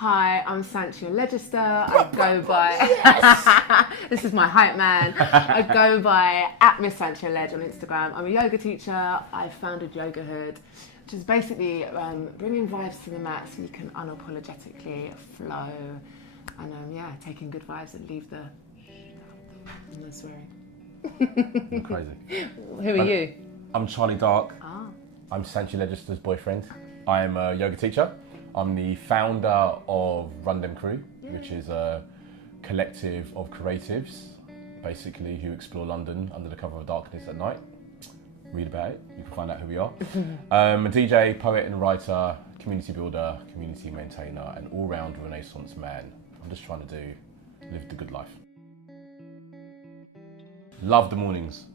Hi, I'm Sanchia Legister. I go by... This is my hype man. I go by @Miss Sanchia Leg on Instagram. I'm a yoga teacher. I founded Yoga Hood, which is basically bringing vibes to the mat so you can unapologetically flow and taking good vibes and leave the... No swearing. You're crazy. Who are you? I'm Charlie Dark. Ah. I'm Sanchia Legister's boyfriend. I'm a yoga teacher. I'm the founder of Run Dem Crew, which is a collective of creatives, basically, who explore London under the cover of darkness at night. Read about it, you can find out who we are. I'm a DJ, poet and writer, community builder, community maintainer, and all-round Renaissance man. I'm just trying to live the good life. Love the mornings.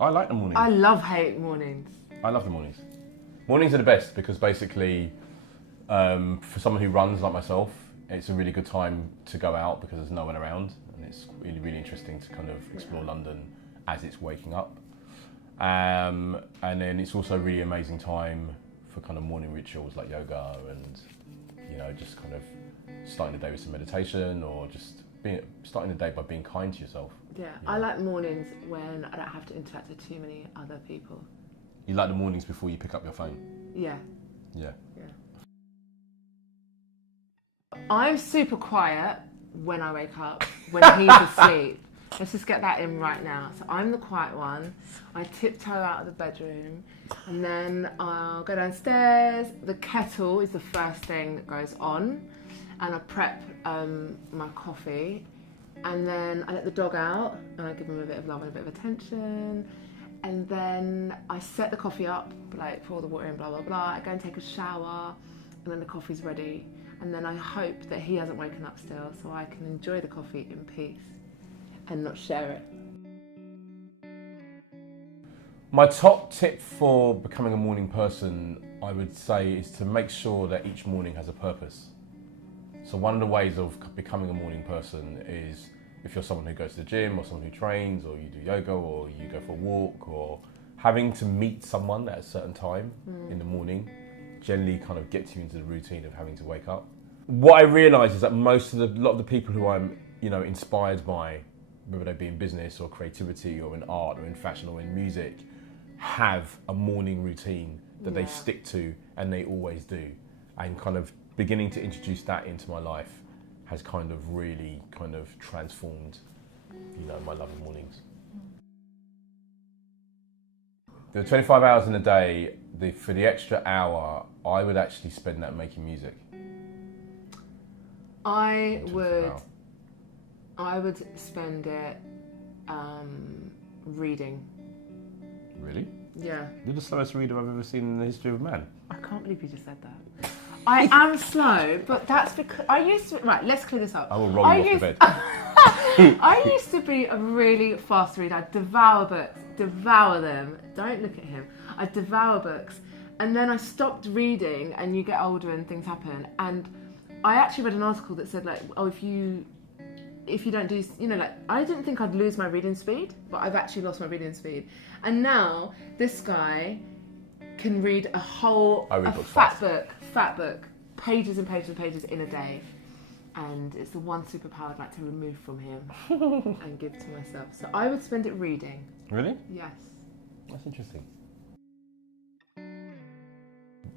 I like the mornings. Hate mornings. I love the mornings. Mornings are the best because basically, for someone who runs like myself, it's a really good time to go out because there's no one around, and it's really, really interesting to kind of explore London as it's waking up. And then it's also a really amazing time for kind of morning rituals like yoga and, just kind of starting the day with some meditation or just starting the day by being kind to yourself. Yeah, I like mornings when I don't have to interact with too many other people. You like the mornings before you pick up your phone? Yeah. Yeah. I'm super quiet when I wake up, when he's asleep. Let's just get that in right now. So I'm the quiet one. I tiptoe out of the bedroom and then I'll go downstairs. The kettle is the first thing that goes on and I prep my coffee and then I let the dog out and I give him a bit of love and a bit of attention. And then I set the coffee up, like pour the water in, blah, blah, blah. I go and take a shower and then the coffee's ready. And then I hope that he hasn't woken up still so I can enjoy the coffee in peace and not share it. My top tip for becoming a morning person, I would say, is to make sure that each morning has a purpose. So one of the ways of becoming a morning person is if you're someone who goes to the gym or someone who trains or you do yoga or you go for a walk or having to meet someone at a certain time in the morning generally kind of gets you into the routine of having to wake up. What I realise is that a lot of the people who I'm inspired by, whether they be in business or creativity or in art or in fashion or in music, have a morning routine that they stick to and they always do. And kind of beginning to introduce that into my life has kind of really kind of transformed, my love of mornings. There are 25 hours in a day. For the extra hour, I would actually spend that making music. I would spend it reading. Really? Yeah. You're the slowest reader I've ever seen in the history of man. I can't believe you just said that. I am slow, but that's because I used to... Right, let's clear this up. I will roll you off the bed. I used to be a really fast reader. I'd devour books, devour them. Don't look at him. I'd devour books. And then I stopped reading and you get older and things happen. And I actually read an article that said if you don't do, I didn't think I'd lose my reading speed, but I've actually lost my reading speed. And now this guy can read a fat book, pages and pages and pages in a day. And it's the one superpower I'd like to remove from him and give to myself. So I would spend it reading. Really? Yes. That's interesting.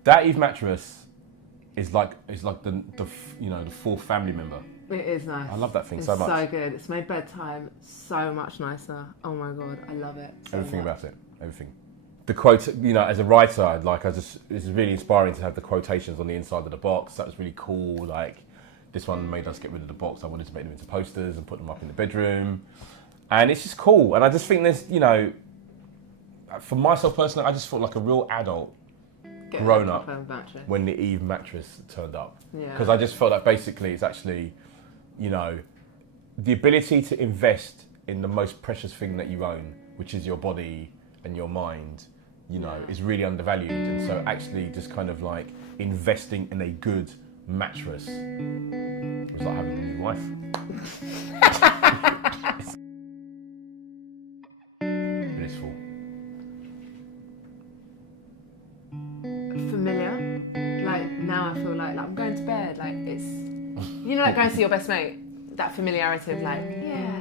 That Eve Mattress is like the fourth family member. It is nice. I love that thing so much. It's so good. It's made bedtime so much nicer. Oh my God, I love it. Everything about it. Everything. The quote, as a writer, it's really inspiring to have the quotations on the inside of the box. That was really cool. Like, this one made us get rid of the box. I wanted to make them into posters and put them up in the bedroom. And it's just cool. And I just think there's, for myself personally, I just felt like a real adult grown up when the Eve Mattress turned up. Because I just felt like basically it's actually, the ability to invest in the most precious thing that you own, which is your body and your mind, is really undervalued. And so actually just kind of like investing in a good mattress was like having a new wife. Blissful. Familiar. Like now I feel like I'm going to bed. Like know, like going to see your best mate, that familiarity of like, yeah.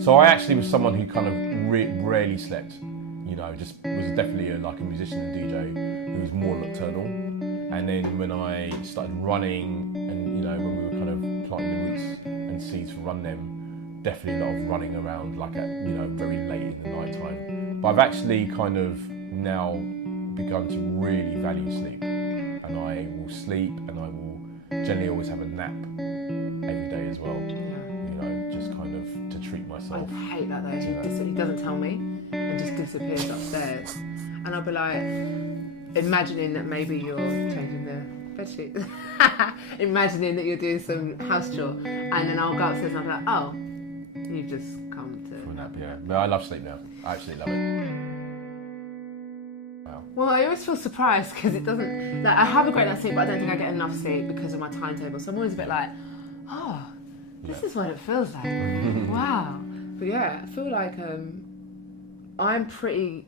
So I actually was someone who kind of rarely slept. You know, just was definitely like a musician and DJ who was more nocturnal. And then when I started running, and you know, when we were kind of planting the roots and seeds for Run Them, definitely a lot of running around like at, you know, very late in the night time. But I've actually kind of now begun to really value sleep. And I will sleep, and I will generally always have a nap every day as well. You know, just kind of to treat myself. I hate that though. He doesn't tell me and just disappears upstairs. And I'll be like, imagining that maybe you're changing the bedsheet. Imagining that you're doing some house chore. And then I'll go upstairs and I'll be like, oh, you've just come to... For a nap, yeah. No, I love sleep now. I absolutely love it. Well, I always feel surprised because it doesn't... Like, I have a great night's sleep, but I don't think I get enough sleep because of my timetable. So I'm always a bit like, oh, this is what it feels like. Wow. But yeah, I feel like I'm pretty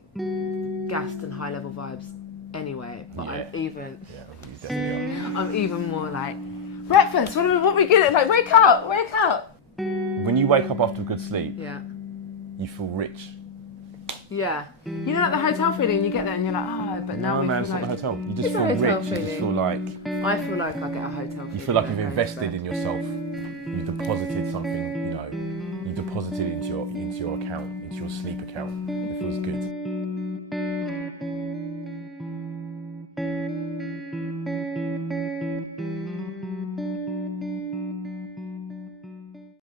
gassed and high-level vibes anyway. But Yeah. I'm even... Yeah, you definitely are. I'm even more like, breakfast, what are we getting? Like, wake up. When you wake up after a good sleep, Yeah. you feel rich. Yeah. You know, like the hotel feeling, you get there and you're like, oh, but now No, we man, feel it's not like... the hotel. You just It's a feel hotel rich. You just feeling. feel like... I feel like I get a hotel feeling. You feel like you've when I go to invested bed. in yourself. You've deposited something, you know. You deposited into your account, into your sleep account. It feels good.